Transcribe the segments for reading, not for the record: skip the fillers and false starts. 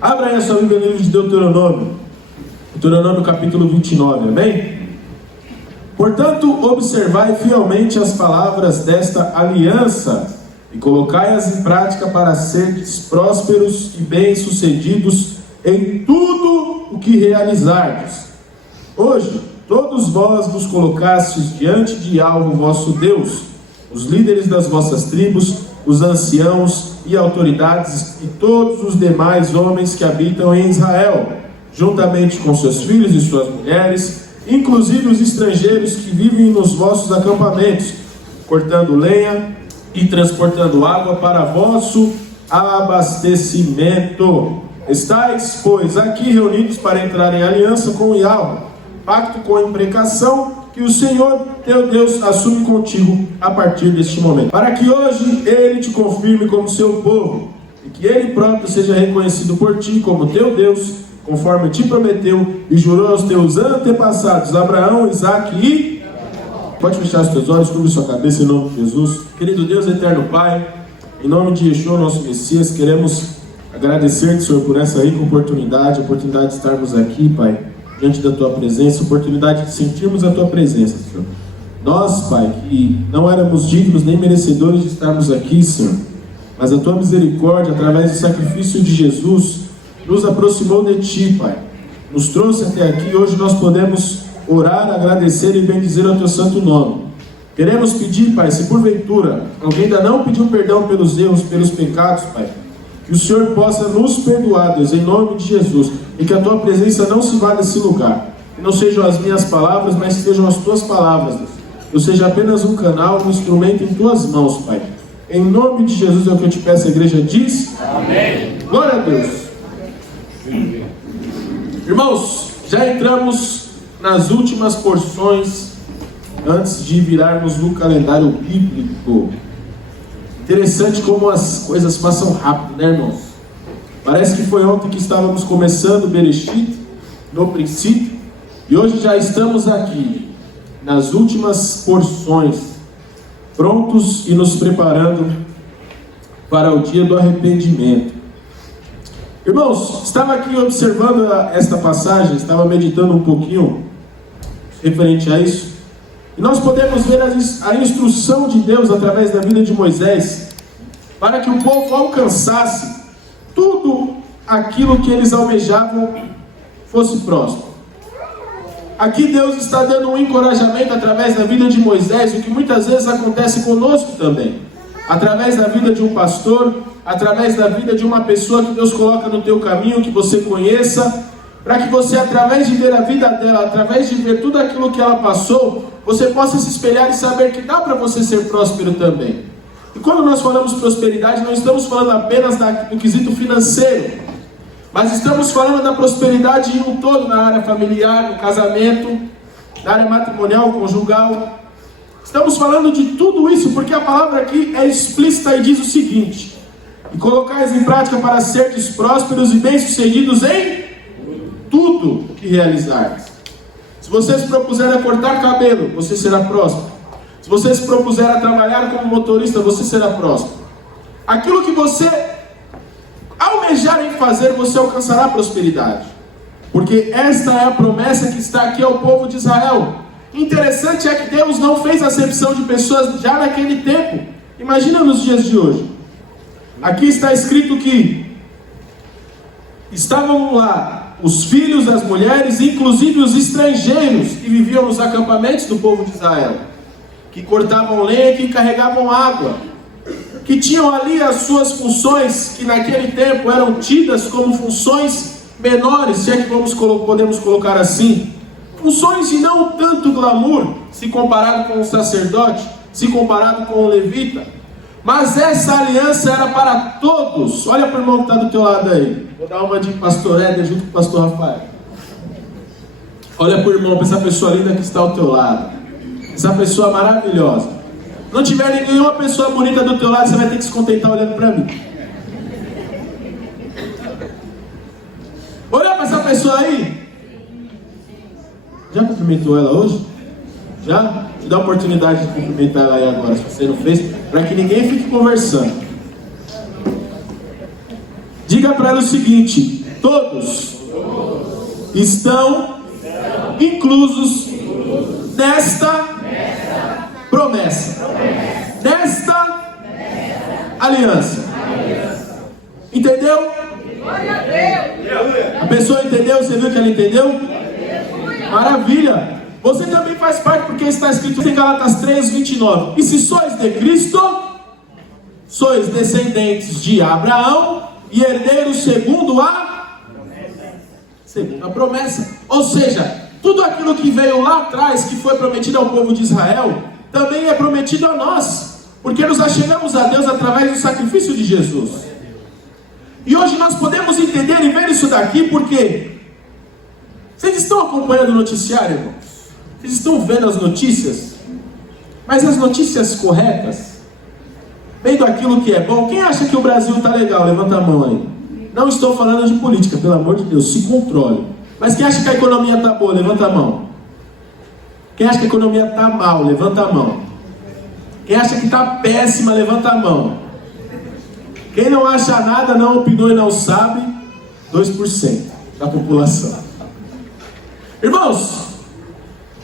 Abra aí a sua Bíblia no livro de Deuteronômio. Deuteronômio capítulo 29, amém? Portanto, observai fielmente as palavras desta aliança e colocai-as em prática para seres prósperos e bem-sucedidos em tudo o que realizardes. Hoje, todos vós vos colocastes diante de Yahvé vosso Deus, os líderes das vossas tribos, os anciãos e autoridades e todos os demais homens que habitam em Israel, juntamente com seus filhos e suas mulheres, inclusive os estrangeiros que vivem nos vossos acampamentos, cortando lenha e transportando água para vosso abastecimento. Estais, pois, aqui reunidos para entrar em aliança com Yahvé, pacto com a imprecação que o Senhor teu Deus assume contigo a partir deste momento, para que hoje Ele te confirme como seu povo, e que Ele próprio seja reconhecido por ti como teu Deus, conforme te prometeu e jurou aos teus antepassados, Abraão, Isaque e... Pode fechar os teus olhos, curva sua cabeça em nome de Jesus. Querido Deus, eterno Pai, em nome de Yeshua, nosso Messias, queremos agradecer-te, Senhor, por essa rica oportunidade de estarmos aqui, Pai, diante da Tua presença, oportunidade de sentirmos a Tua presença, Senhor. Nós, Pai, que não éramos dignos nem merecedores de estarmos aqui, Senhor, mas a Tua misericórdia, através do sacrifício de Jesus, nos aproximou de Ti, Pai. Nos trouxe até aqui, hoje nós podemos orar, agradecer e bendizer o Teu santo nome. Queremos pedir, Pai, se porventura alguém ainda não pediu perdão pelos erros, pelos pecados, Pai, que o Senhor possa nos perdoar, Deus, em nome de Jesus, e que a Tua presença não se vá desse lugar, que não sejam as minhas palavras, mas que sejam as Tuas palavras, Deus. Eu seja apenas um canal, um instrumento em Tuas mãos, Pai. Em nome de Jesus é o que eu te peço, a igreja diz. Amém. Glória a Deus. Irmãos, já entramos nas últimas porções antes de virarmos no calendário bíblico. Interessante como as coisas passam rápido, né, irmãos? Parece que foi ontem que estávamos começando Bereshit, no princípio, e hoje já estamos aqui nas últimas porções, prontos e nos preparando para o dia do arrependimento. Irmãos, estava aqui observando esta passagem, estava meditando um pouquinho referente a isso, e nós podemos ver a instrução de Deus através da vida de Moisés, para que o povo alcançasse tudo aquilo que eles almejavam fosse próximo. Aqui Deus está dando um encorajamento através da vida de Moisés, o que muitas vezes acontece conosco também, através da vida de um pastor, através da vida de uma pessoa que Deus coloca no teu caminho, que você conheça, para que você, através de ver a vida dela, através de ver tudo aquilo que ela passou, você possa se espelhar e saber que dá para você ser próspero também. E quando nós falamos prosperidade, não estamos falando apenas do quesito financeiro, mas estamos falando da prosperidade em um todo, na área familiar, no casamento, na área matrimonial, conjugal. Estamos falando de tudo isso, porque a palavra aqui é explícita e diz o seguinte: e colocais em prática para seres prósperos e bem-sucedidos em tudo o que realizardes. Se você se propuser a cortar cabelo, você será próspero. Se você se propuser a trabalhar como motorista, você será próspero. Aquilo que você almejar em fazer, você alcançará prosperidade. Porque esta é a promessa que está aqui ao povo de Israel. Interessante é que Deus não fez acepção de pessoas já naquele tempo. Imagina nos dias de hoje. Aqui está escrito que estavam lá os filhos das mulheres, inclusive os estrangeiros que viviam nos acampamentos do povo de Israel, que cortavam lenha, que carregavam água, que tinham ali as suas funções, que naquele tempo eram tidas como funções menores, se é que podemos colocar assim, funções de não tanto glamour, se comparado com o sacerdote, se comparado com o levita. Mas essa aliança era para todos. Olha para o irmão que está do teu lado aí. Vou dar uma de pastor Éder junto com o pastor Rafael. Olha para o irmão, para essa pessoa linda que está ao teu lado. Essa pessoa maravilhosa. Não tiver nenhuma pessoa bonita do teu lado, você vai ter que se contentar olhando para mim. Olha para essa pessoa aí. Já cumprimentou ela hoje? Já? Te dá a oportunidade de cumprimentar ela aí agora, se você não fez, para que ninguém fique conversando. Diga para ela o seguinte: Todos estão inclusos nesta promessa, nesta aliança. Entendeu? A pessoa entendeu? Você viu que ela entendeu? Maravilha! Você também faz parte, porque está escrito em Gálatas 3:29. E se sois de Cristo, sois descendentes de Abraão e herdeiros segundo a promessa. Ou seja, tudo aquilo que veio lá atrás, que foi prometido ao povo de Israel, também é prometido a nós, porque nos achegamos a Deus através do sacrifício de Jesus. E hoje nós podemos entender e ver isso daqui, porque vocês estão acompanhando o noticiário, irmãos? Vocês estão vendo as notícias? Mas as notícias corretas, vendo aquilo que é bom. Quem acha que o Brasil está legal? Levanta a mão aí. Não estou falando de política, pelo amor de Deus, se controle. Mas quem acha que a economia está boa? Levanta a mão. Quem acha que a economia está mal? Levanta a mão. Quem acha que está péssima? Levanta a mão. Quem não acha nada, não opinou e não sabe, 2% da população. Irmãos,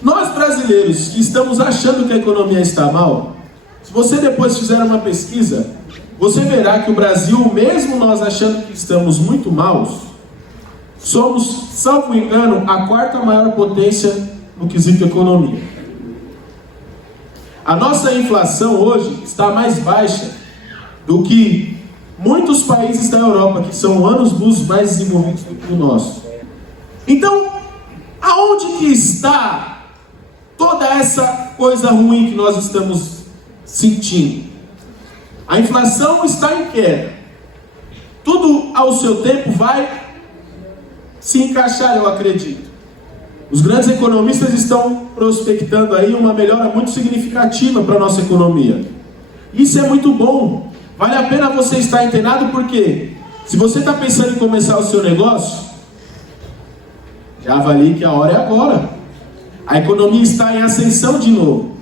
nós brasileiros que estamos achando que a economia está mal, se você depois fizer uma pesquisa, você verá que o Brasil, mesmo nós achando que estamos muito maus, somos, salvo engano, a quarta maior potência no quesito economia. A nossa inflação hoje está mais baixa do que muitos países da Europa, que são anos-luz mais desenvolvidos do que o nosso. Então, aonde que está toda essa coisa ruim que nós estamos sentindo? A inflação está em queda. Tudo ao seu tempo vai se encaixar, eu acredito. Os grandes economistas estão prospectando aí uma melhora muito significativa para a nossa economia. Isso é muito bom. Vale a pena você estar antenado, porque se você está pensando em começar o seu negócio, já avalie que a hora é agora. A economia está em ascensão de novo.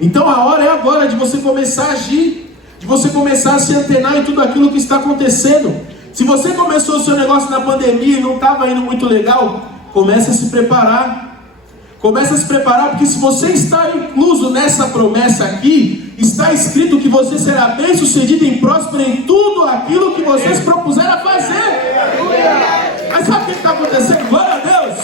Então a hora é agora de você começar a agir, de você começar a se antenar em tudo aquilo que está acontecendo. Se você começou o seu negócio na pandemia e não estava indo muito legal, comece a se preparar. Comece a se preparar, porque se você está incluso nessa promessa aqui, está escrito que você será bem sucedido e próspero em tudo aquilo que você se propuser a fazer. Mas sabe o que está acontecendo? Glória a Deus!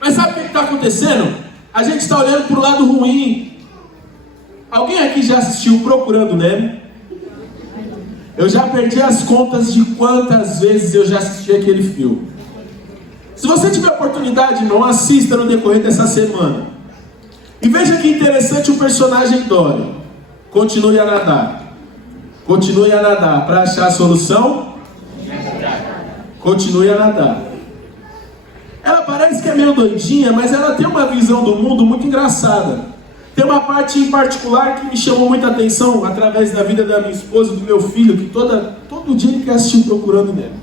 Mas sabe o que está acontecendo? A gente está olhando para o lado ruim. Alguém aqui já assistiu Procurando Nemo? Eu já perdi as contas de quantas vezes eu já assisti aquele filme. Se você tiver oportunidade, não assista no decorrer dessa semana. E veja que interessante o personagem Dory. Continue a nadar. Continue a nadar. Para achar a solução, continue a nadar. Ela parece que é meio doidinha, mas ela tem uma visão do mundo muito engraçada. Tem uma parte em particular que me chamou muita atenção através da vida da minha esposa e do meu filho, que todo dia ele quer assistir Procurando Nemo.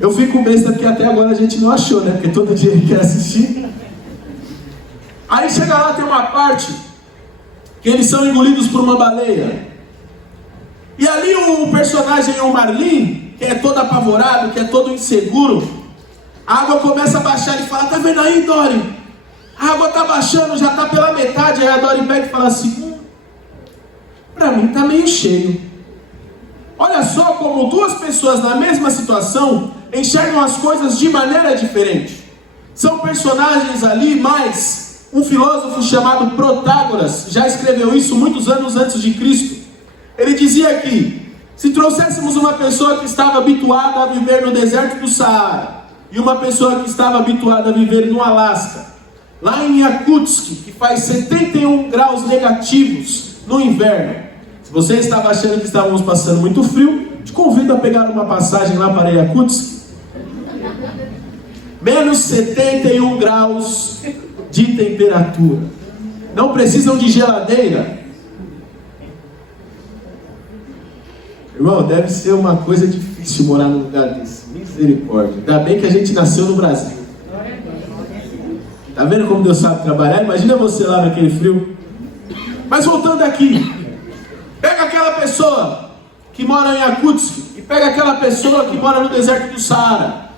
Eu fico besta porque até agora a gente não achou, né? Porque todo dia ele quer assistir. Aí chega lá, tem uma parte que eles são engolidos por uma baleia. E ali o personagem, o Marlin, que é todo apavorado, que é todo inseguro, a água começa a baixar e fala: tá vendo aí, Dory? A água está baixando, já está pela metade. Aí a Dory pega e fala assim: para mim está meio cheio. Olha só como duas pessoas na mesma situação enxergam as coisas de maneira diferente. São personagens ali, mas um filósofo chamado Protágoras já escreveu isso muitos anos antes de Cristo. Ele dizia que se trouxéssemos uma pessoa que estava habituada a viver no deserto do Saara e uma pessoa que estava habituada a viver no Alasca, lá em Yakutsk, que faz 71 graus negativos no inverno, se você estava achando que estávamos passando muito frio, te convido a pegar uma passagem lá para Yakutsk. Menos 71 graus de temperatura. Não precisam de geladeira. Irmão, deve ser uma coisa difícil morar num lugar desse. Misericórdia. Ainda bem que a gente nasceu no Brasil. Tá vendo como Deus sabe trabalhar? Imagina você lá naquele frio. Mas voltando aqui, pega aquela pessoa que mora em Yakutsk e pega aquela pessoa que mora no deserto do Saara.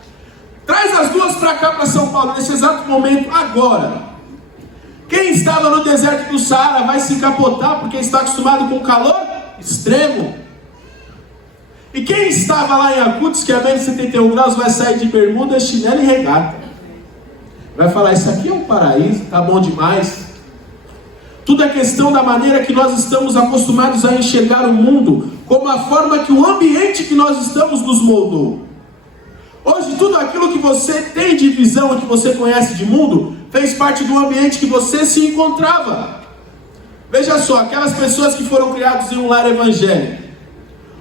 Traz as duas para cá, para São Paulo, nesse exato momento, agora. Quem estava no deserto do Saara vai se capotar porque está acostumado com calor extremo. E quem estava lá em Yakutsk, que é menos de 71 graus, vai sair de bermuda, chinelo e regata. Vai falar, isso aqui é um paraíso, tá bom demais. Tudo é questão da maneira que nós estamos acostumados a enxergar o mundo, como a forma que o ambiente que nós estamos nos moldou. Hoje, tudo aquilo que você tem de visão e que você conhece de mundo, fez parte do ambiente que você se encontrava. Veja só, aquelas pessoas que foram criadas em um lar evangélico,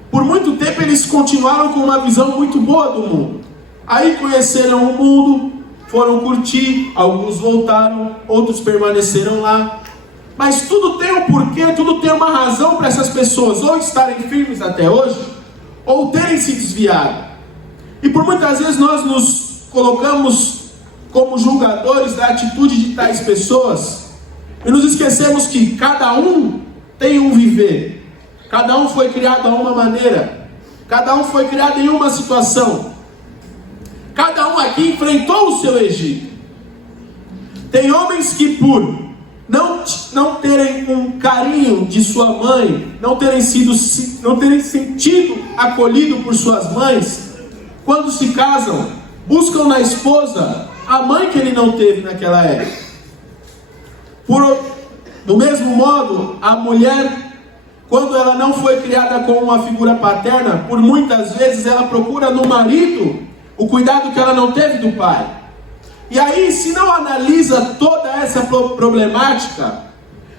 por muito tempo eles continuaram com uma visão muito boa do mundo. Aí conheceram o mundo, foram curtir, alguns voltaram, outros permaneceram lá. Mas tudo tem um porquê, tudo tem uma razão para essas pessoas ou estarem firmes até hoje, ou terem se desviado. E por muitas vezes nós nos colocamos como julgadores da atitude de tais pessoas, e nos esquecemos que cada um tem um viver, cada um foi criado a uma maneira, cada um foi criado em uma situação, cada um aqui enfrentou o seu Egito. Tem homens que por não terem um carinho de sua mãe, não terem sentido acolhido por suas mães, quando se casam, buscam na esposa a mãe que ele não teve naquela época. Do mesmo modo, a mulher, quando ela não foi criada com uma figura paterna, por muitas vezes ela procura no marido o cuidado que ela não teve do pai. E aí, se não analisa toda essa problemática,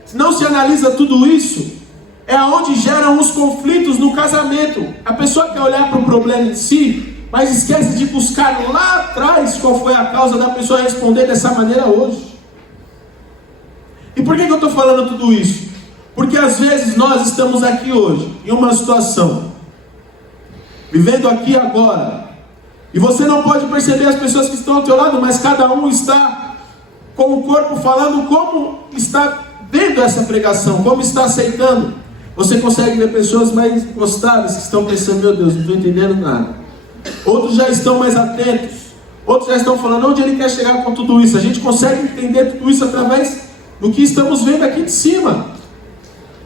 se não se analisa tudo isso, é onde geram os conflitos no casamento. A pessoa quer olhar para o problema em si, mas esquece de buscar lá atrás qual foi a causa da pessoa responder dessa maneira hoje. E por que eu estou falando tudo isso? Porque às vezes nós estamos aqui hoje, em uma situação, vivendo aqui agora, e você não pode perceber as pessoas que estão ao teu lado, mas cada um está com o corpo falando como está vendo essa pregação, como está aceitando. Você consegue ver pessoas mais encostadas que estão pensando, meu Deus, não estou entendendo nada. Outros já estão mais atentos, outros já estão falando onde ele quer chegar com tudo isso. A gente consegue entender tudo isso através do que estamos vendo aqui de cima,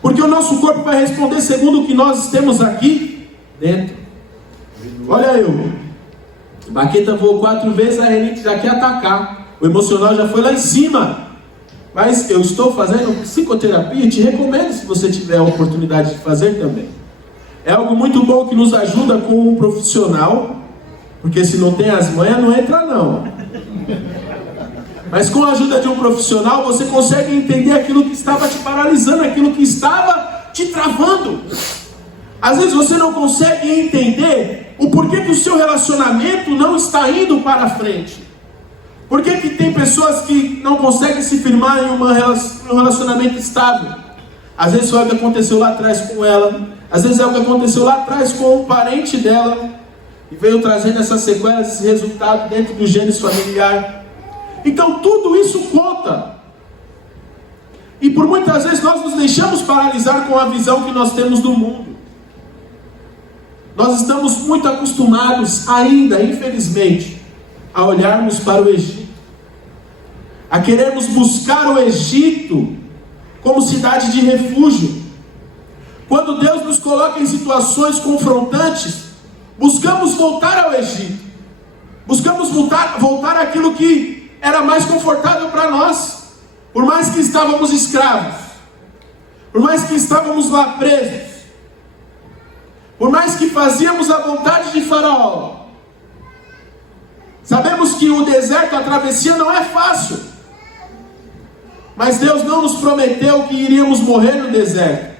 porque o nosso corpo vai responder segundo o que nós temos aqui dentro. Olha eu, Baqueta voou 4 vezes, a Renite já quer atacar, o emocional já foi lá em cima. Mas eu estou fazendo psicoterapia e te recomendo, se você tiver a oportunidade de fazer também. É algo muito bom que nos ajuda com um profissional, porque se não tem as manhas, não entra não. Mas com a ajuda de um profissional, você consegue entender aquilo que estava te paralisando, aquilo que estava te travando. Às vezes você não consegue entender o porquê que o seu relacionamento não está indo para frente. Por que tem pessoas que não conseguem se firmar em um relacionamento estável? Às vezes foi o que aconteceu lá atrás com ela, às vezes é o que aconteceu lá atrás com um parente dela, e veio trazendo essas sequelas, esse resultado dentro do gênese familiar. Então tudo isso conta. E por muitas vezes nós nos deixamos paralisar com a visão que nós temos do mundo. Nós estamos muito acostumados ainda, infelizmente, a olharmos para o Egito, a querermos buscar o Egito como cidade de refúgio. Quando Deus nos coloca em situações confrontantes, buscamos voltar ao Egito, buscamos voltar àquilo que era mais confortável para nós, por mais que estávamos escravos, por mais que estávamos lá presos, por mais que fazíamos a vontade de Faraó. Sabemos que o deserto, a travessia não é fácil, mas Deus não nos prometeu que iríamos morrer no deserto.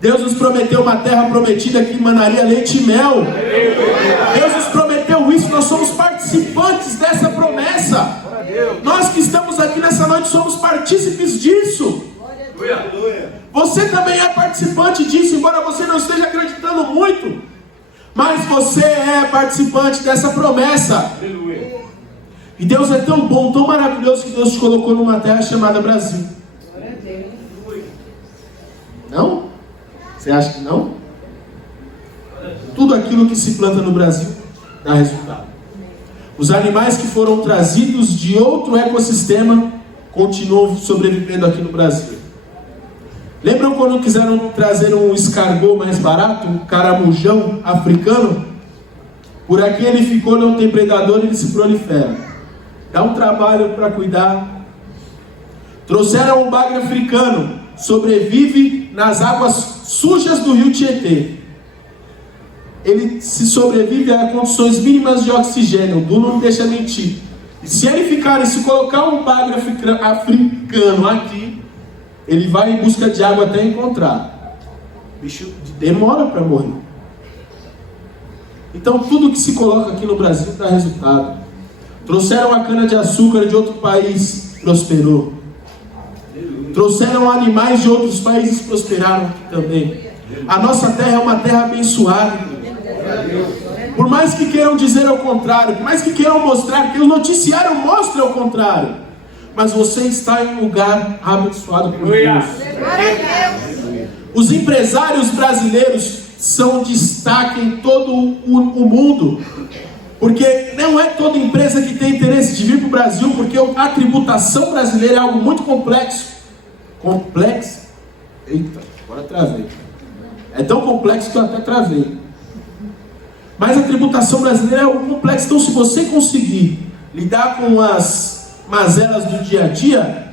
Deus nos prometeu uma terra prometida que emanaria leite e mel. Deus nos prometeu isso, nós somos participantes dessa promessa. Nós que estamos aqui nessa noite somos partícipes disso. Você também é participante disso, embora você não esteja acreditando muito, mas você é participante dessa promessa. E Deus é tão bom, tão maravilhoso, que Deus te colocou numa terra chamada Brasil. Você acha que não? Tudo aquilo que se planta no Brasil dá resultado. Os animais que foram trazidos de outro ecossistema continuam sobrevivendo aqui no Brasil. Lembram quando quiseram trazer um escargot mais barato, um caramujão africano? Por aqui ele ficou, não tem predador, ele se prolifera. Dá um trabalho para cuidar. Trouxeram um bagre africano, sobrevive nas águas sujas do rio Tietê. Ele se sobrevive a condições mínimas de oxigênio. O Du não me deixa mentir. E se ele ficar e se colocar um bagre africano aqui, ele vai em busca de água até encontrar. O bicho demora para morrer. Então tudo que se coloca aqui no Brasil dá resultado. Trouxeram a cana-de-açúcar de outro país, prosperou. Trouxeram animais de outros países, prosperaram aqui também. A nossa terra é uma terra abençoada. Por mais que queiram dizer ao contrário, por mais que queiram mostrar, que o noticiário mostra ao contrário, mas você está em um lugar abençoado por Deus. Os empresários brasileiros são destaque em todo o mundo, porque não é toda empresa que tem interesse de vir para o Brasil, porque a tributação brasileira é algo muito complexo. Complexo? Eita, agora travei. É tão complexo que eu até travei. Mas a tributação brasileira é algo complexo. Então, se você conseguir lidar com as mazelas do dia a dia,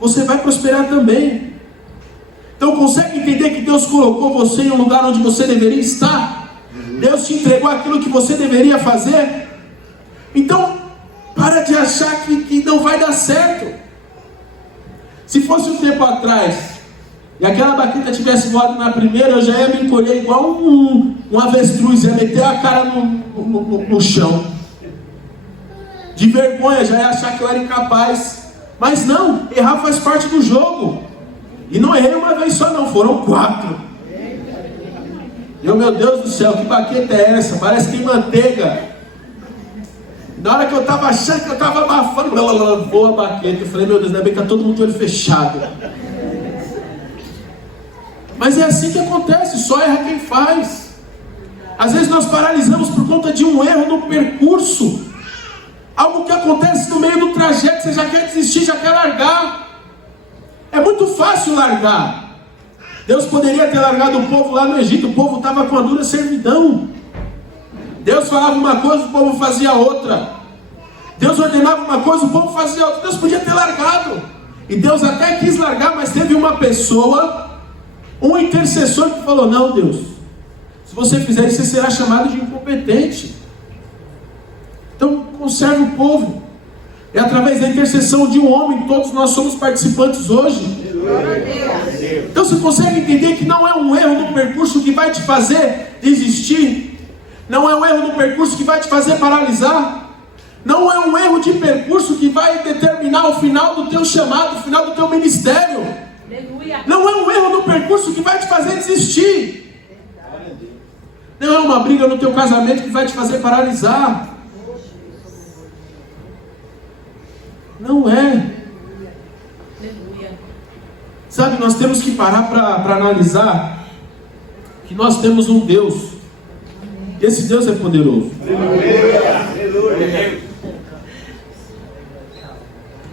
você vai prosperar também. Então, consegue entender que Deus colocou você em um lugar onde você deveria estar? Deus te entregou aquilo que você deveria fazer? Então, para de achar que não vai dar certo. Se fosse um tempo atrás, e aquela baqueta tivesse voado na primeira, eu já ia me encolher igual um avestruz, ia meter a cara no chão. De vergonha, já ia achar que eu era incapaz. Mas não, errar faz parte do jogo. E não errei uma vez só não, foram 4. Meu Deus do céu, que baqueta é essa? Parece que tem manteiga. Na hora que eu estava achando que eu estava abafando, voa a baqueta. Eu falei, meu Deus, ainda bem que está todo mundo de olho fechado. Mas é assim que acontece, só erra quem faz. Às vezes nós paralisamos por conta de um erro no percurso. Algo que acontece no meio do trajeto, você já quer desistir, já quer largar. É muito fácil largar. Deus poderia ter largado o povo lá no Egito, o povo estava com a dura servidão. Deus falava uma coisa, o povo fazia outra. Deus ordenava uma coisa, o povo fazia outra. Deus podia ter largado. E Deus até quis largar, mas teve uma pessoa, um intercessor que falou, não Deus, se você fizer isso, você será chamado de incompetente. Então conserve o povo. É através da intercessão de um homem, todos nós somos participantes hoje. Então você consegue entender que não é um erro no percurso que vai te fazer desistir. Não é um erro no percurso que vai te fazer paralisar. Não é um erro de percurso que vai determinar o final do teu chamado, o final do teu ministério. Não é um erro no percurso que vai te fazer desistir. Não é uma briga no teu casamento que vai te fazer paralisar. Não é. Sabe, nós temos que parar para analisar que nós temos um Deus. Esse Deus é poderoso.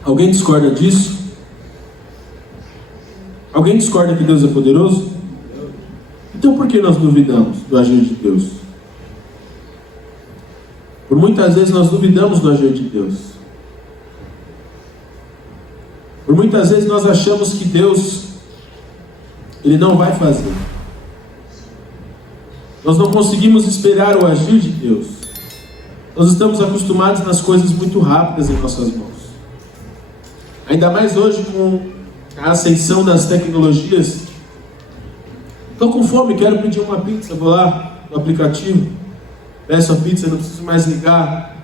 Alguém discorda disso? Alguém discorda que Deus é poderoso? Então por que nós duvidamos do agir de Deus? Por muitas vezes nós duvidamos do agir de Deus. Por muitas vezes nós achamos que Deus, Ele não vai fazer. Nós não conseguimos esperar o agir de Deus. Nós estamos acostumados nas coisas muito rápidas em nossas mãos. Ainda mais hoje com a ascensão das tecnologias. Estou com fome, quero pedir uma pizza. Vou lá no aplicativo, peço a pizza, não preciso mais ligar.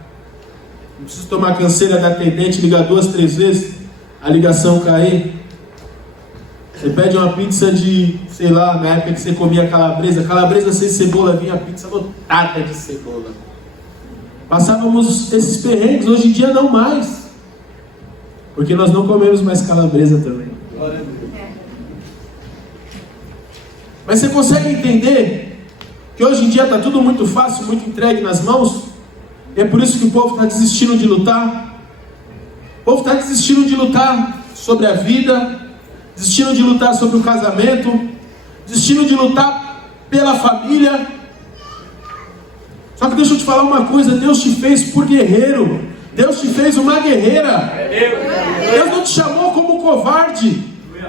Não preciso tomar canseira da atendente, ligar 2, 3 vezes, a ligação cair. Você pede uma pizza de, sei lá, na época que você comia calabresa sem cebola, vinha a pizza lotada de cebola. Passávamos esses perrengues, hoje em dia não mais. Porque nós não comemos mais calabresa também. Mas você consegue entender que hoje em dia está tudo muito fácil, muito entregue nas mãos? E é por isso que o povo está desistindo de lutar. O povo está desistindo de lutar sobre a vida, desistindo de lutar sobre o casamento, desistindo de lutar pela família. Só que deixa eu te falar uma coisa, Deus te fez por guerreiro. Deus te fez uma guerreira. Deus não te chamou como covarde.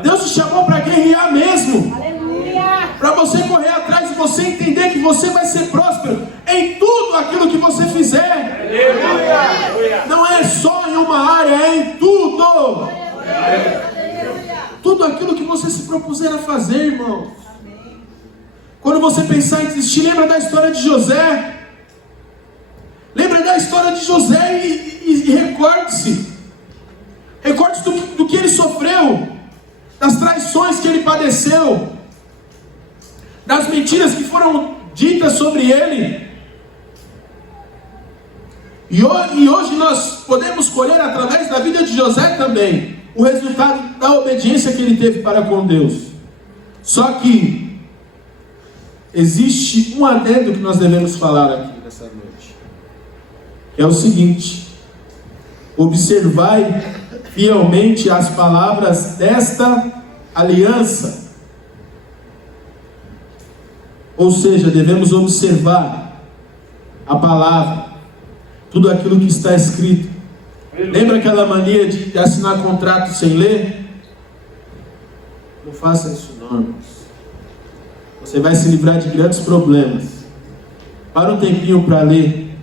Deus te chamou para guerrear mesmo. Para você correr atrás e você entender que você vai ser próspero em tudo aquilo que você fizer. Não é só em uma área, é em tudo. Tudo aquilo que você se propuser a fazer, irmão. Quando você pensar em desistir, lembra da história de José. Lembra da história de José e recorde-se. Recorde-se do que ele sofreu, das traições que ele padeceu, das mentiras que foram ditas sobre ele. E hoje nós podemos colher através da vida de José também o resultado da obediência que ele teve para com Deus. Só que existe um adendo que nós devemos falar aqui nessa noite, que é o seguinte: observai fielmente as palavras desta aliança. Ou seja, devemos observar a palavra, tudo aquilo que está escrito. Lembra aquela mania de assinar contrato sem ler? Não faça isso não, irmãos. Você vai se livrar de grandes problemas. Para um tempinho para ler,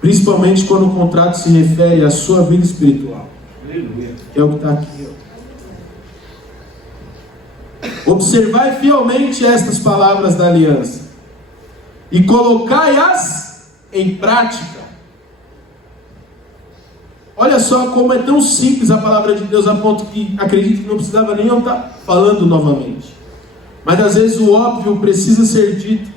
principalmente quando o contrato se refere à sua vida espiritual. Que é o que está aqui, ó. Observai fielmente estas palavras da aliança e colocai-as em prática. Olha só como é tão simples a palavra de Deus, a ponto que acredito que não precisava nem eu estar falando novamente. Mas às vezes o óbvio precisa ser dito.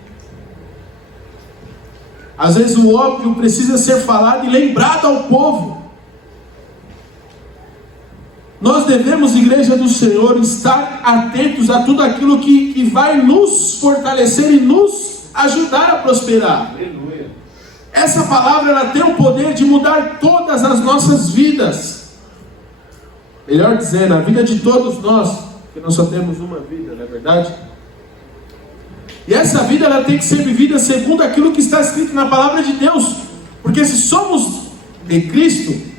Às vezes o óbvio precisa ser falado e lembrado ao povo. Nós devemos, igreja do Senhor, estar atentos a tudo aquilo que vai nos fortalecer e nos ajudar a prosperar. Aleluia. Essa palavra, ela tem o poder de mudar todas as nossas vidas. Melhor dizendo, a vida de todos nós, porque nós só temos uma vida, não é verdade? E essa vida, ela tem que ser vivida segundo aquilo que está escrito na palavra de Deus. Porque se somos de Cristo,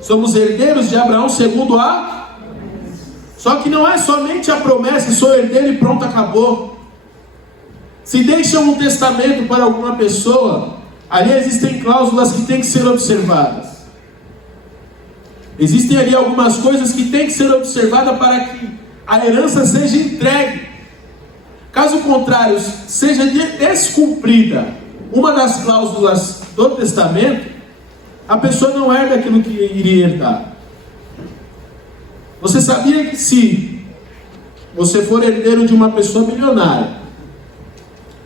somos herdeiros de Abraão segundo a... Só que não é somente a promessa, sou herdeiro e pronto, acabou. Se deixa um testamento para alguma pessoa, ali existem cláusulas que têm que ser observadas. Existem ali algumas coisas que têm que ser observadas para que a herança seja entregue. Caso contrário, seja descumprida uma das cláusulas do testamento, a pessoa não herda aquilo que iria herdar. Você sabia que se você for herdeiro de uma pessoa milionária,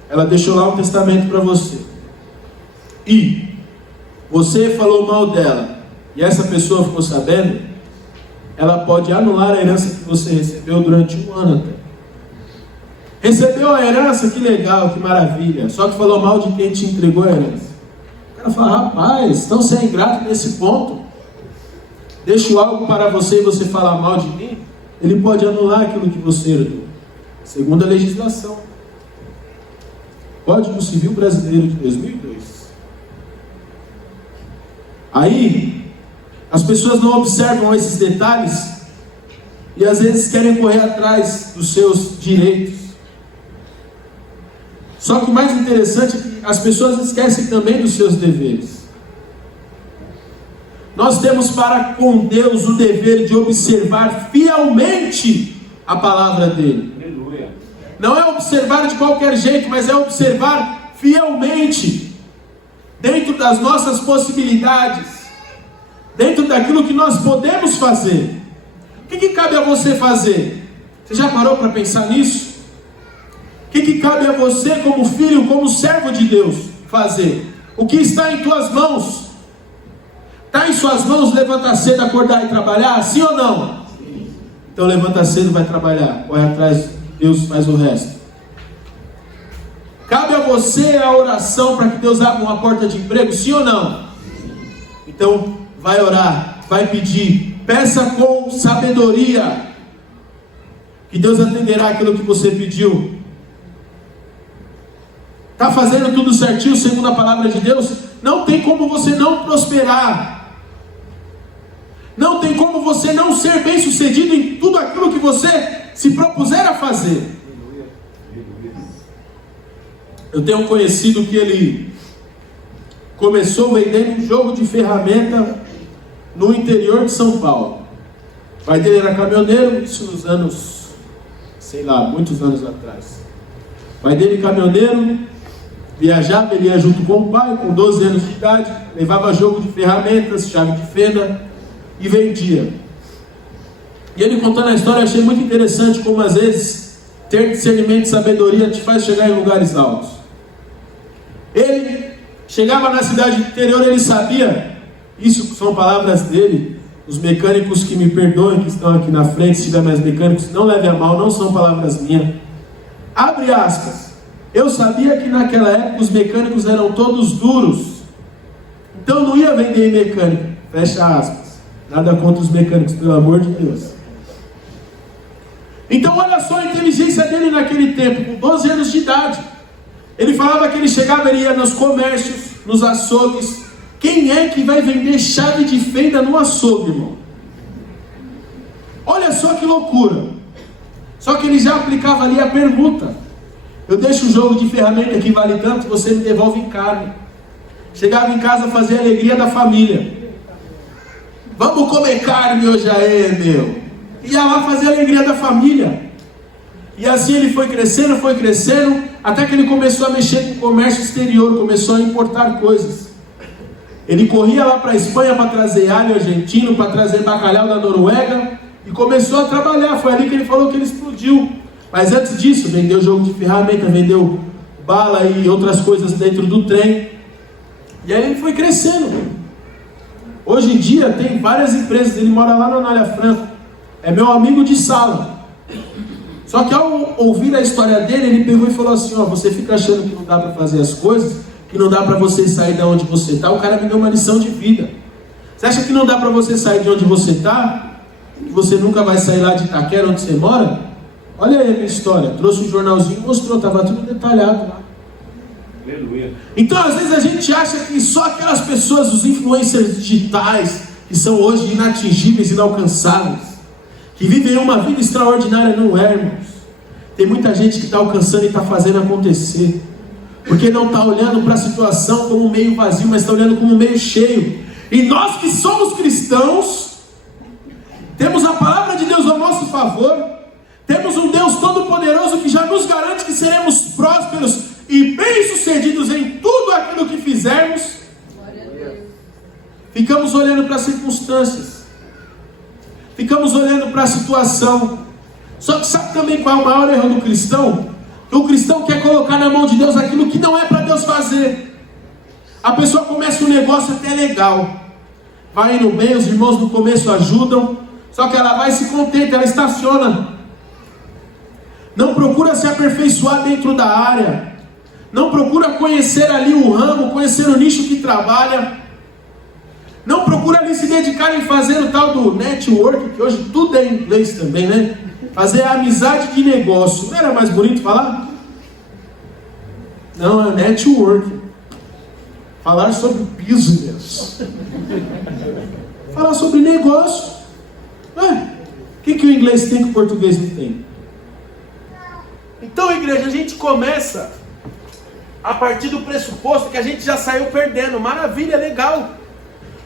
ela deixou lá um testamento para você, e você falou mal dela, e essa pessoa ficou sabendo, ela pode anular a herança que você recebeu durante um ano até. Recebeu a herança, que legal, que maravilha, só que falou mal de quem te entregou a herança. O cara fala, rapaz, estão sendo ingrato nesse ponto? Deixo algo para você e você falar mal de mim? Ele pode anular aquilo que você herdou, segundo a legislação. Código Civil Brasileiro de 2002. Aí, as pessoas não observam esses detalhes e às vezes querem correr atrás dos seus direitos. Só que o mais interessante é que as pessoas esquecem também dos seus deveres. Nós temos para com Deus o dever de observar fielmente a palavra dele. Aleluia. Não é observar de qualquer jeito, mas é observar fielmente, dentro das nossas possibilidades, dentro daquilo que nós podemos fazer. O que cabe a você fazer? Você já parou para pensar nisso? O que cabe a você como filho, como servo de Deus, fazer? O que está em tuas mãos? Está em suas mãos levantar cedo, acordar e trabalhar? Sim ou não? Sim. Então levanta cedo e vai trabalhar. Corre atrás, Deus faz o resto. você a oração para que Deus abra uma porta de emprego? Sim ou não? Então, vai orar, vai pedir, peça com sabedoria, que Deus atenderá aquilo que você pediu. Está fazendo tudo certinho segundo a palavra de Deus? Não tem como você não prosperar. Não tem como você não ser bem sucedido em tudo aquilo que você se propuser a fazer. Eu tenho um conhecido que ele começou vendendo um jogo de ferramenta no interior de São Paulo. O pai dele era caminhoneiro, isso nos anos, sei lá, muitos anos atrás. O pai dele caminhoneiro, viajava, ele ia junto com o pai, com 12 anos de idade, levava jogo de ferramentas, chave de fenda e vendia. E ele contando a história, eu achei muito interessante como às vezes ter discernimento e sabedoria te faz chegar em lugares altos. Ele chegava na cidade interior, ele sabia, isso são palavras dele, os mecânicos que me perdoem, que estão aqui na frente, se tiver mais mecânicos, não leve a mal, não são palavras minhas. Abre aspas. Eu sabia que naquela época os mecânicos eram todos duros, então eu não ia vender em mecânica. Fecha aspas. Nada contra os mecânicos, pelo amor de Deus. Então olha só a inteligência dele naquele tempo, com 12 anos de idade. Ele falava que ele chegava, ele ia nos comércios, nos açougues. Quem é que vai vender chave de fenda no açougue, irmão? Olha só que loucura. Só que ele já aplicava ali a pergunta. Eu deixo o jogo de ferramenta que vale tanto, você me devolve em carne. Chegava em casa, fazia a alegria da família. Vamos comer carne hoje aí, meu. Ia lá fazer a alegria da família. E assim ele foi crescendo, até que ele começou a mexer com o comércio exterior, começou a importar coisas. Ele corria lá para a Espanha para trazer alho argentino, para trazer bacalhau da Noruega, e começou a trabalhar. Foi ali que ele falou que ele explodiu. Mas antes disso, vendeu jogo de ferramenta, vendeu bala e outras coisas dentro do trem. E aí ele foi crescendo. Hoje em dia tem várias empresas, ele mora lá na Anália Franco. É meu amigo de sala. Só que ao ouvir a história dele, ele pegou e falou assim, ó, você fica achando que não dá para fazer as coisas, que não dá para você sair de onde você está. O cara me deu uma lição de vida. Você acha que não dá para você sair de onde você está? Que você nunca vai sair lá de Itaquera, onde você mora? Olha aí a minha história. Trouxe um jornalzinho e mostrou, estava tudo detalhado lá. Aleluia. Então às vezes a gente acha que só aquelas pessoas, os influencers digitais, que são hoje inatingíveis, inalcançáveis, que vivem uma vida extraordinária. Não é, irmãos. Tem muita gente que está alcançando e está fazendo acontecer, porque não está olhando para a situação como meio vazio, mas está olhando como meio cheio. E nós que somos cristãos, temos a palavra de Deus ao nosso favor, temos um Deus todo-poderoso que já nos garante que seremos prósperos e bem-sucedidos em tudo aquilo que fizermos. Ficamos olhando para as circunstâncias, ficamos olhando para a situação. Só que sabe também qual é o maior erro do cristão? Que o cristão quer colocar na mão de Deus aquilo que não é para Deus fazer. A pessoa começa um negócio até legal, vai indo bem, os irmãos no começo ajudam, só que ela vai e se contenta, ela estaciona. Não procura se aperfeiçoar dentro da área, não procura conhecer ali o ramo, conhecer o nicho que trabalha, não procura ali se dedicar em fazer o tal do network, que hoje tudo é em inglês também, né? Fazer a amizade de negócio. Não era mais bonito falar? Não, é network. Falar sobre business. Falar sobre negócio. O que o inglês tem que o português não tem? Então, igreja, a gente começa a partir do pressuposto que a gente já saiu perdendo. Maravilha, legal.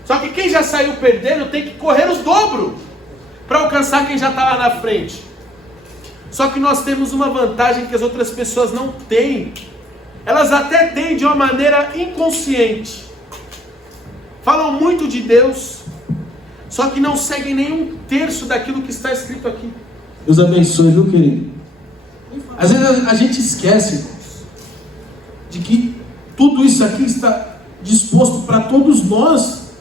Só que quem já saiu perdendo tem que correr os dobros para alcançar quem já está lá na frente. Só que nós temos uma vantagem que as outras pessoas não têm. Elas até têm de uma maneira inconsciente. Falam muito de Deus, só que não seguem nem um terço daquilo que está escrito aqui. Deus abençoe, viu, querido? Às vezes a gente esquece, irmãos, de que tudo isso aqui está disposto para todos nós.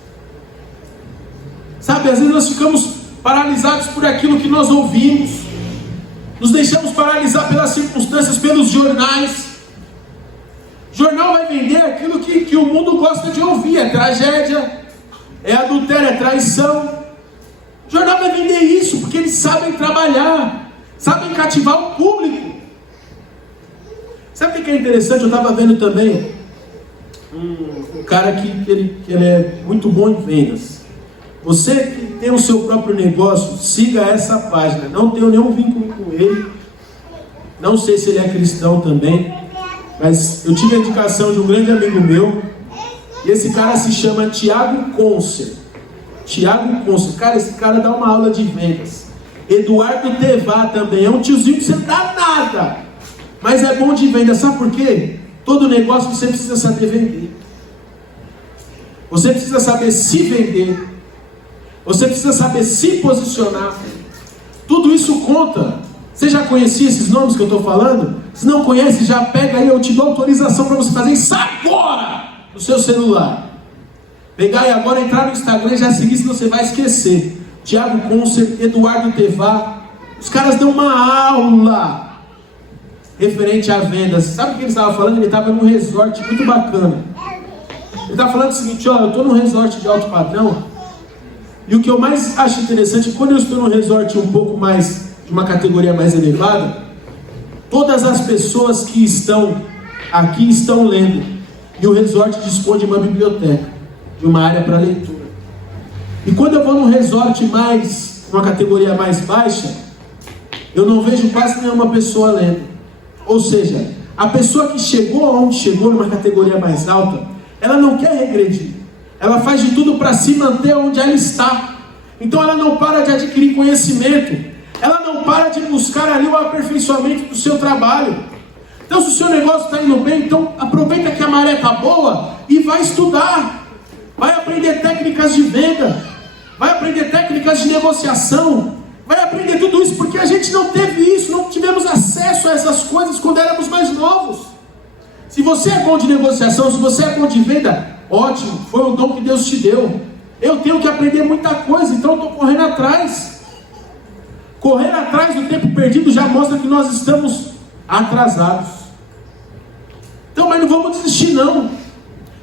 Sabe, às vezes nós ficamos paralisados por aquilo que nós ouvimos, nos deixamos paralisar pelas circunstâncias, pelos jornais. Jornal vai vender aquilo que o mundo gosta de ouvir. É tragédia, é adultério, é traição. O jornal vai vender isso porque eles sabem trabalhar, sabem cativar o público. Sabe o que é interessante? Eu estava vendo também um cara que ele é muito bom em vendas. Você que tem o seu próprio negócio, siga essa página. Não tenho nenhum vínculo com ele. Não sei se ele é cristão também. Mas eu tive a indicação de um grande amigo meu. E esse cara se chama Thiago Concer. Thiago Concer. Cara, esse cara dá uma aula de vendas. Eduardo Tevá também. É um tiozinho que você não dá nada. Mas é bom de venda. Sabe por quê? Todo negócio você precisa saber vender. Você precisa saber se vender. Você precisa saber se posicionar. Tudo isso conta. Você já conhecia esses nomes que eu estou falando? Se não conhece, já pega aí. Eu te dou autorização para você fazer isso agora no seu celular. Pegar e agora entrar no Instagram e já seguir, senão você vai esquecer. Thiago Concer, Eduardo Tevá. Os caras dão uma aula referente a vendas. Sabe o que ele estava falando? Ele estava num resort muito bacana. Ele estava falando o seguinte: ó, eu estou num resort de alto padrão. E o que eu mais acho interessante, quando eu estou num resort um pouco mais, de uma categoria mais elevada, todas as pessoas que estão aqui estão lendo. E o resort dispõe de uma biblioteca, de uma área para leitura. E quando eu vou num resort mais, uma categoria mais baixa, eu não vejo quase nenhuma pessoa lendo. Ou seja, a pessoa que chegou onde chegou, numa categoria mais alta, ela não quer regredir. Ela faz de tudo para se manter onde ela está. Então ela não para de adquirir conhecimento. Ela não para de buscar ali o aperfeiçoamento do seu trabalho. Então se o seu negócio está indo bem, então aproveita que a maré está boa e vai estudar. Vai aprender técnicas de venda. Vai aprender técnicas de negociação. Vai aprender tudo isso, porque a gente não teve isso, não tivemos acesso a essas coisas quando éramos mais novos. Se você é bom de negociação, se você é bom de venda, ótimo, foi o dom que Deus te deu. Eu tenho que aprender muita coisa, então eu estou correndo atrás. Correr atrás do tempo perdido já mostra que nós estamos atrasados. Então, mas não vamos desistir não.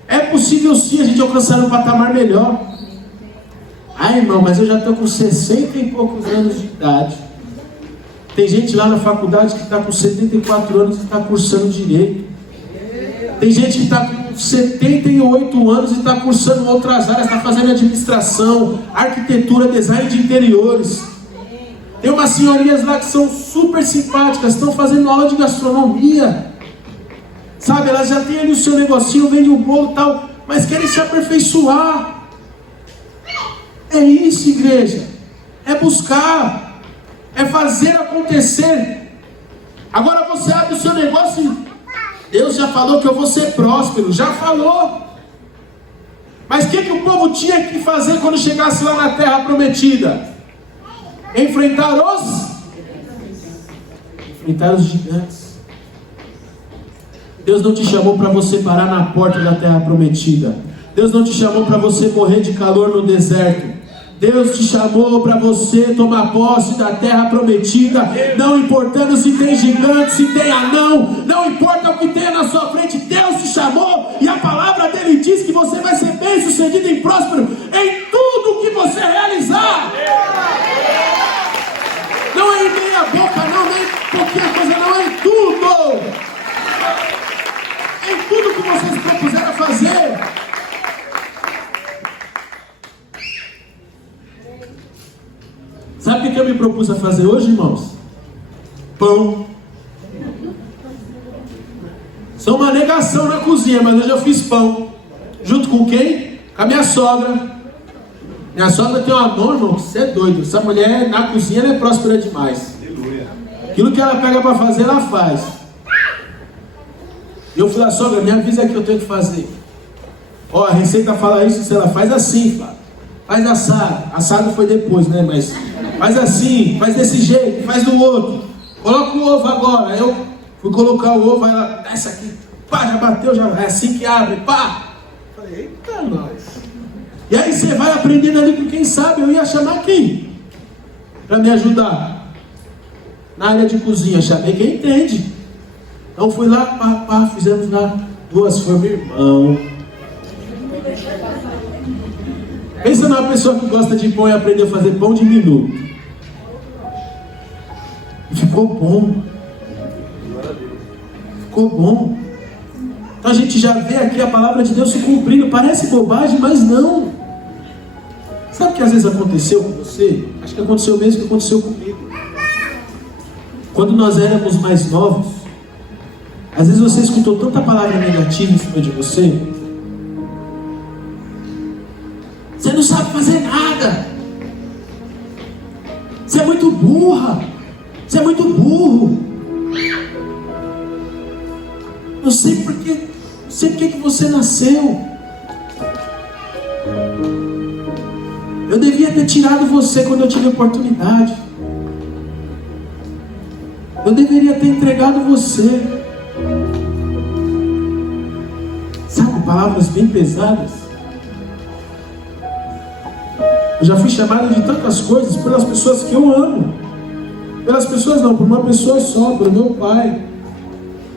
É possível sim a gente alcançar um patamar melhor. Ah, irmão, mas eu já estou com 60 e poucos anos de idade. Tem gente lá na faculdade que está com 74 anos e está cursando Direito. Tem gente que está com 78 anos e está cursando outras áreas, está fazendo administração, arquitetura, design de interiores. Tem umas senhorinhas lá que são super simpáticas, estão fazendo aula de gastronomia. Sabe, elas já têm ali o seu negocinho, vendem o bolo e tal, mas querem se aperfeiçoar. É isso, igreja. É buscar. É fazer acontecer. Agora você abre o seu negócio e Deus já falou que eu vou ser próspero. Já falou. Mas o que o povo tinha que fazer quando chegasse lá na terra prometida? Enfrentar os gigantes. Deus não te chamou para você parar na porta da terra prometida. Deus não te chamou para você morrer de calor no deserto. Deus te chamou para você tomar posse da terra prometida, não importando se tem gigante, se tem anão, não importa o que tenha na sua frente. Deus te chamou e a palavra dele diz que você vai ser bem sucedido e próspero em tudo que você realizar. Não é em meia boca, não é em qualquer coisa, não, é em tudo. Em tudo que vocês propuseram fazer. Sabe o que eu me propus a fazer hoje, irmãos? Pão. Sou uma negação na cozinha, mas hoje eu fiz pão. Junto com quem? Com a minha sogra. Minha sogra tem uma mão, irmão, você é doido. Essa mulher na cozinha ela é próspera demais. Aquilo que ela pega para fazer, ela faz. E eu falei, sogra, me avisa que eu tenho que fazer. Ó, a receita fala isso, se ela faz assim, faz assado. Assado foi depois, né? Mas faz assim, faz desse jeito, faz do outro. Coloca o ovo agora. Aí eu fui colocar o ovo, aí ela, essa aqui, pá, já bateu, já é assim que abre, pá. Falei, eita, nós. E aí você vai aprendendo ali com quem sabe. Eu ia chamar quem? Para me ajudar. Na área de cozinha, chamei quem entende. Então fui lá, pá, fizemos lá duas formas, irmão. Pensa numa pessoa que gosta de pão e aprendeu a fazer pão de minuto. Ficou bom. Ficou bom. Então a gente já vê aqui a palavra de Deus se cumprindo. Parece bobagem, mas não. Sabe o que às vezes aconteceu com você? Acho que aconteceu mesmo que aconteceu comigo. Quando nós éramos mais novos, às vezes você escutou tanta palavra negativa em cima de você. Você não sabe fazer nada. Você é muito burra. Você é muito burro. Eu sei porque que você nasceu. Eu devia ter tirado você quando eu tive a oportunidade. Eu deveria ter entregado você. Sabe, palavras bem pesadas. Eu já fui chamado de tantas coisas pelas pessoas que eu amo. Pelas pessoas não, por uma pessoa só, pelo meu pai.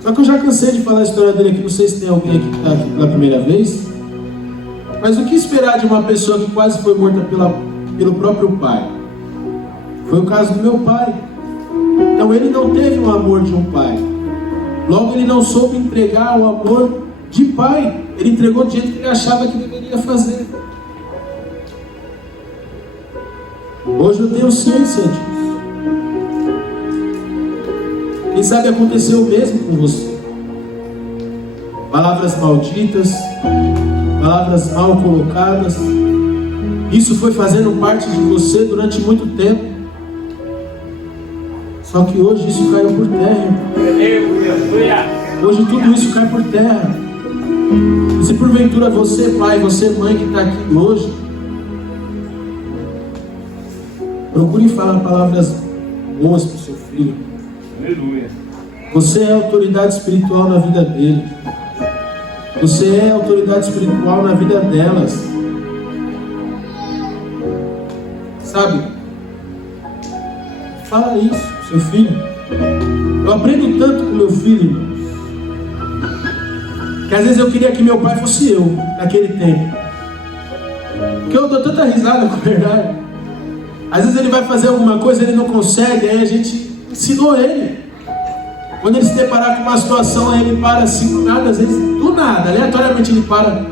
Só que eu já cansei de falar a história dele aqui. Não sei se tem alguém aqui que está aqui pela primeira vez. Mas o que esperar de uma pessoa que quase foi morta pelo próprio pai? Foi o caso do meu pai. Então ele não teve o amor de um pai. Logo ele não soube entregar o amor de pai. Ele entregou do jeito que ele achava que deveria fazer. Hoje eu tenho ciência disso. Quem sabe aconteceu o mesmo com você. Palavras malditas, palavras mal colocadas. Isso foi fazendo parte de você durante muito tempo. Só que hoje isso caiu por terra. Hoje tudo isso cai por terra. E se porventura você, pai, você, mãe que está aqui hoje, procure falar palavras boas para o seu filho. Aleluia. Você é autoridade espiritual na vida dele. Você é autoridade espiritual na vida delas. Sabe? Fala isso pro seu filho. Eu aprendo tanto com meu filho, irmãos, que às vezes eu queria que meu pai fosse eu, naquele tempo. Porque eu dou tanta risada com a verdade. Às vezes ele vai fazer alguma coisa, ele não consegue, aí a gente ensinou ele. Quando ele se deparar com uma situação, aí ele para assim do nada, às vezes do nada, aleatoriamente ele para.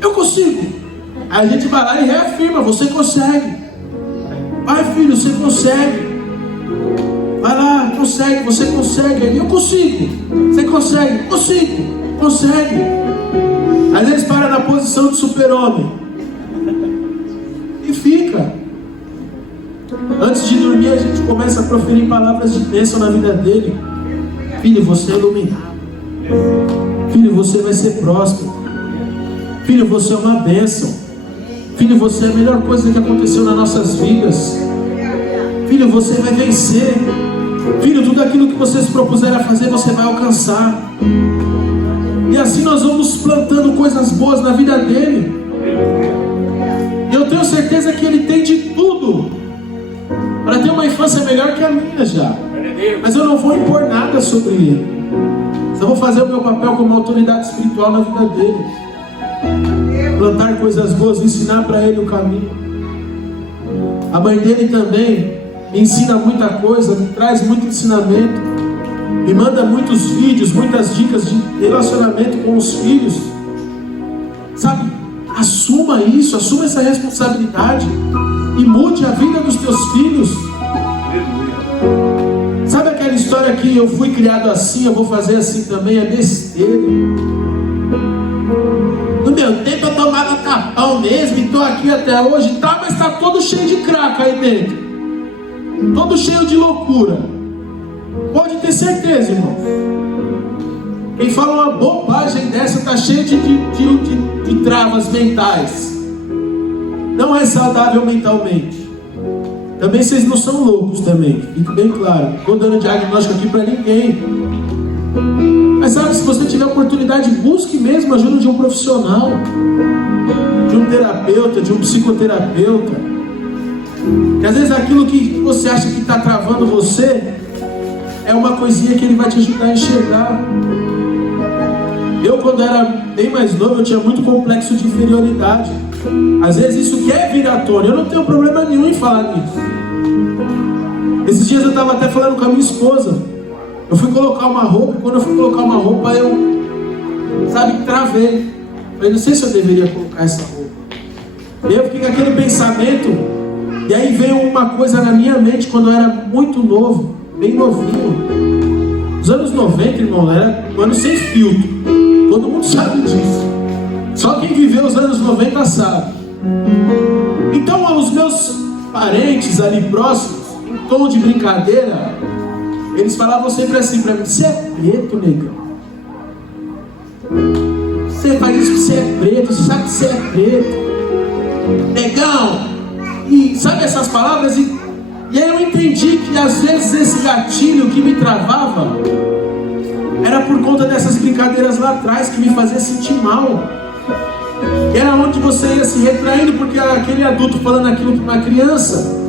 Eu consigo. Aí a gente vai lá e reafirma, você consegue. Vai, filho, você consegue. Vai lá, consegue, você consegue. Aí eu consigo. Você consegue, consigo, consegue. Às vezes para na posição de super-homem e fica. Antes de dormir a gente começa a proferir palavras de bênção na vida dele. Filho, você é iluminado. Filho, você vai ser próspero. Filho, você é uma bênção. Filho, você é a melhor coisa que aconteceu nas nossas vidas. Filho, você vai vencer. Filho, tudo aquilo que você se propuser a fazer, você vai alcançar. E assim nós vamos plantando coisas boas na vida dele. E eu tenho certeza que ele tem de tudo para ter uma infância melhor que a minha já. Mas eu não vou impor nada sobre ele. Só vou fazer o meu papel como autoridade espiritual na vida dele. Plantar coisas boas, ensinar para ele o caminho. A mãe dele também me ensina muita coisa, me traz muito ensinamento, me manda muitos vídeos, muitas dicas de relacionamento com os filhos. Sabe, assuma isso, assuma essa responsabilidade e mude a vida dos teus filhos. Sabe aquela história que eu fui criado assim, eu vou fazer assim também? É besteira. No meu tempo eu tomava tapão mesmo e estou aqui até hoje, tá, mas está todo cheio de crack aí dentro, todo cheio de loucura. Pode ter certeza, irmão. Quem fala uma bobagem dessa está cheio de travas mentais. Não é saudável mentalmente. Também vocês não são loucos também, fique bem claro. Não estou dando diagnóstico aqui para ninguém. Mas sabe, se você tiver oportunidade, busque mesmo a ajuda de um profissional, de um terapeuta, de um psicoterapeuta. Que às vezes aquilo que você acha que está travando você é uma coisinha que ele vai te ajudar a enxergar. Eu, quando era bem mais novo, eu tinha muito complexo de inferioridade. Às vezes isso quer vir à tona. Eu não tenho problema nenhum em falar nisso. Esses dias eu estava até falando com a minha esposa. Eu fui colocar uma roupa, e quando eu fui colocar uma roupa, eu, travei. Eu não sei se eu deveria colocar essa roupa. E eu fiquei com aquele pensamento, e aí veio uma coisa na minha mente quando eu era muito novo, bem novinho. Os anos 90, irmão, era um ano sem filtro. Todo mundo sabe disso. Só quem viveu os anos 90 sabe. Então, os meus parentes ali próximos, em tom de brincadeira, eles falavam sempre assim pra mim: você é preto, negão. Você faz isso que você é preto, você sabe que você é preto. Negão. E sabe essas palavras? E aí eu entendi que às vezes esse gatilho que me travava era por conta dessas brincadeiras lá atrás que me fazia sentir mal. Era onde você ia se retraindo porque era aquele adulto falando aquilo para uma criança.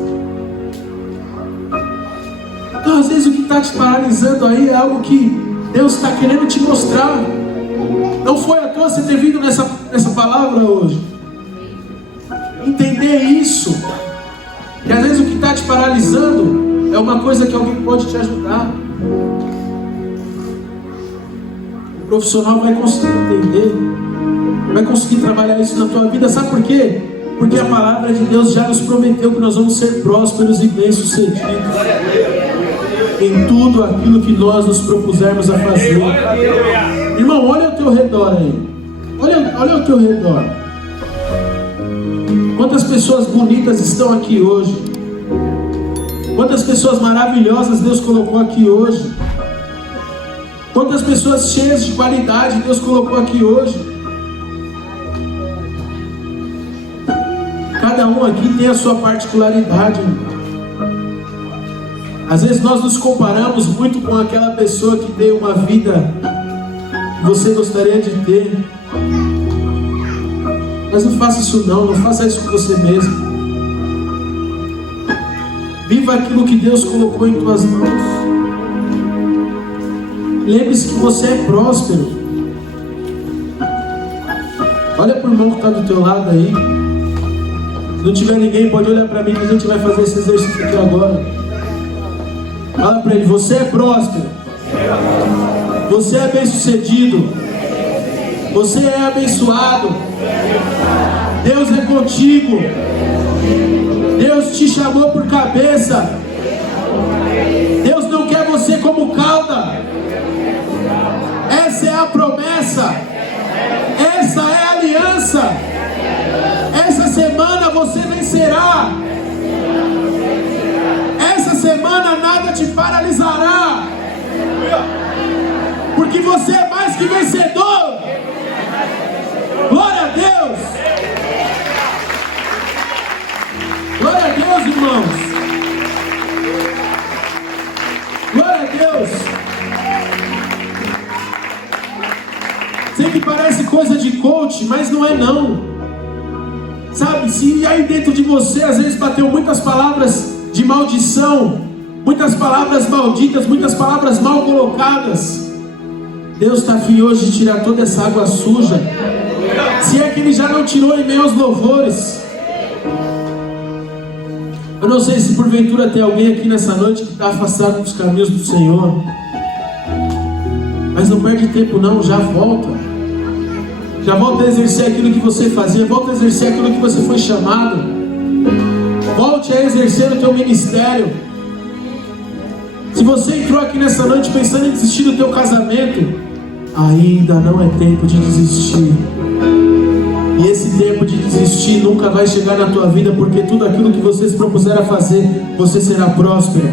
Então às vezes o que está te paralisando aí é algo que Deus está querendo te mostrar. Não foi à toa você ter vindo nessa palavra hoje. Entender isso. Que às vezes o que está te paralisando é uma coisa que alguém pode te ajudar. O profissional vai conseguir entender, vai conseguir trabalhar isso na tua vida. Sabe por quê? Porque a palavra de Deus já nos prometeu que nós vamos ser prósperos e bem-sucedidos em tudo aquilo que nós nos propusermos a fazer. Irmão, olha ao teu redor aí. Olha ao teu redor. Quantas pessoas bonitas estão aqui hoje? Quantas pessoas maravilhosas Deus colocou aqui hoje? Quantas pessoas cheias de qualidade Deus colocou aqui hoje? Cada um aqui tem a sua particularidade. Às vezes nós nos comparamos muito com aquela pessoa que tem uma vida que você gostaria de ter. Mas não faça isso não faça isso com você mesmo. Viva aquilo que Deus colocou em tuas mãos. Lembre-se que você é próspero. Olha para o irmão que está do teu lado aí. Se não tiver ninguém, pode olhar para mim que a gente vai fazer esse exercício aqui agora. Fala para ele: você é próspero. Você é bem-sucedido. Você é abençoado. Deus é contigo. Deus te chamou por cabeça. Deus não quer você como cauda. Essa é a promessa. Essa é a aliança. Essa semana você vencerá. Essa semana nada te paralisará. Porque você é mais que vencedor. Glória a Deus. Glória a Deus, irmãos. Glória a Deus. Sei que parece coisa de coach, mas não é não. Sabe, se aí dentro de você às vezes bateu muitas palavras de maldição, muitas palavras malditas, muitas palavras mal colocadas, Deus está afim hoje de tirar toda essa água suja. Se é que Ele já não tirou em meio aos louvores. Eu não sei se porventura tem alguém aqui nessa noite que está afastado dos caminhos do Senhor. Mas não perde tempo não, já volta. Já volta a exercer aquilo que você fazia. Volta a exercer aquilo que você foi chamado. Volte a exercer o teu ministério. Se você entrou aqui nessa noite pensando em desistir do teu casamento, ainda não é tempo de desistir. E esse tempo de desistir nunca vai chegar na tua vida, porque tudo aquilo que você se propuser a fazer, você será próspero.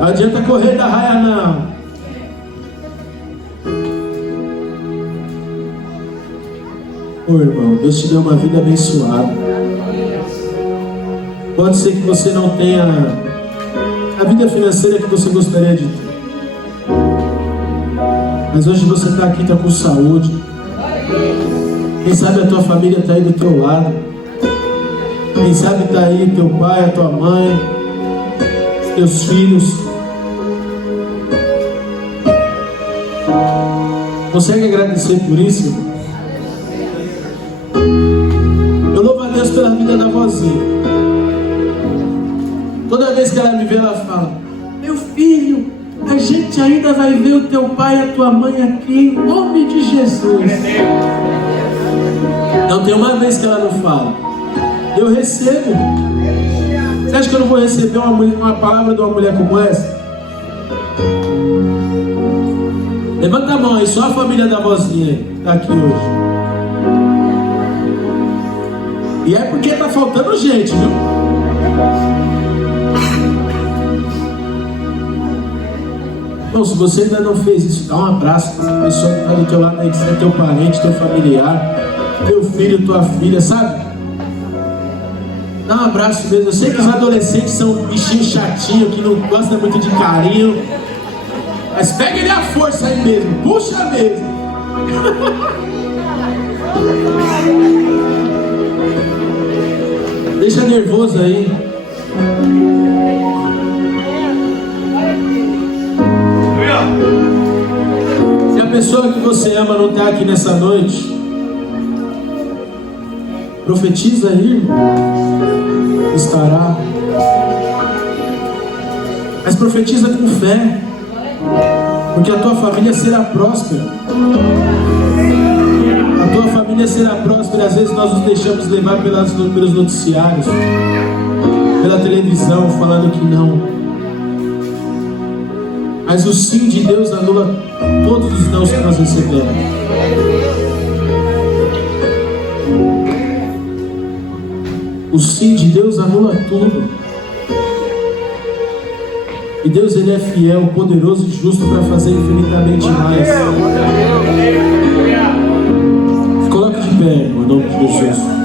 Não adianta correr da raia não. Ô irmão, Deus te deu uma vida abençoada. Pode ser que você não tenha a vida financeira que você gostaria de ter, mas hoje você está aqui, está com saúde. Quem sabe a tua família está aí do teu lado. Quem sabe está aí teu pai, a tua mãe, os teus filhos. Consegue agradecer por isso? Eu louvo a Deus pela vida da vozinha. Toda vez que ela me vê, ela fala: meu filho, a gente ainda vai ver o teu pai e a tua mãe aqui, em nome de Jesus. Não tem uma vez que ela não fala. Eu recebo. Você acha que eu não vou receber uma palavra de uma mulher como essa? Levanta a mão aí, só a família da vozinha está aqui hoje. E é porque está faltando gente, viu? Bom, se você ainda não fez isso, dá um abraço para a pessoa que está do teu lado aí, que é teu parente, teu familiar, teu filho, tua filha, sabe? Dá um abraço mesmo. Eu sei que os adolescentes são um bichinho chatinho, que não gosta muito de carinho. Mas pega ele à força aí mesmo, puxa mesmo. Deixa nervoso aí. Se a pessoa que você ama não está aqui nessa noite, profetiza aí, irmão. Estará. Mas profetiza com fé, porque a tua família será próspera. A tua família será próspera. Às vezes nós nos deixamos levar pelos noticiários, pela televisão, falando que não. Mas o sim de Deus anula todos os nãos que nós recebemos. O sim de Deus anula tudo. E Deus, Ele é fiel, poderoso e justo para fazer infinitamente mais. Se coloque de pé, em nome de Jesus.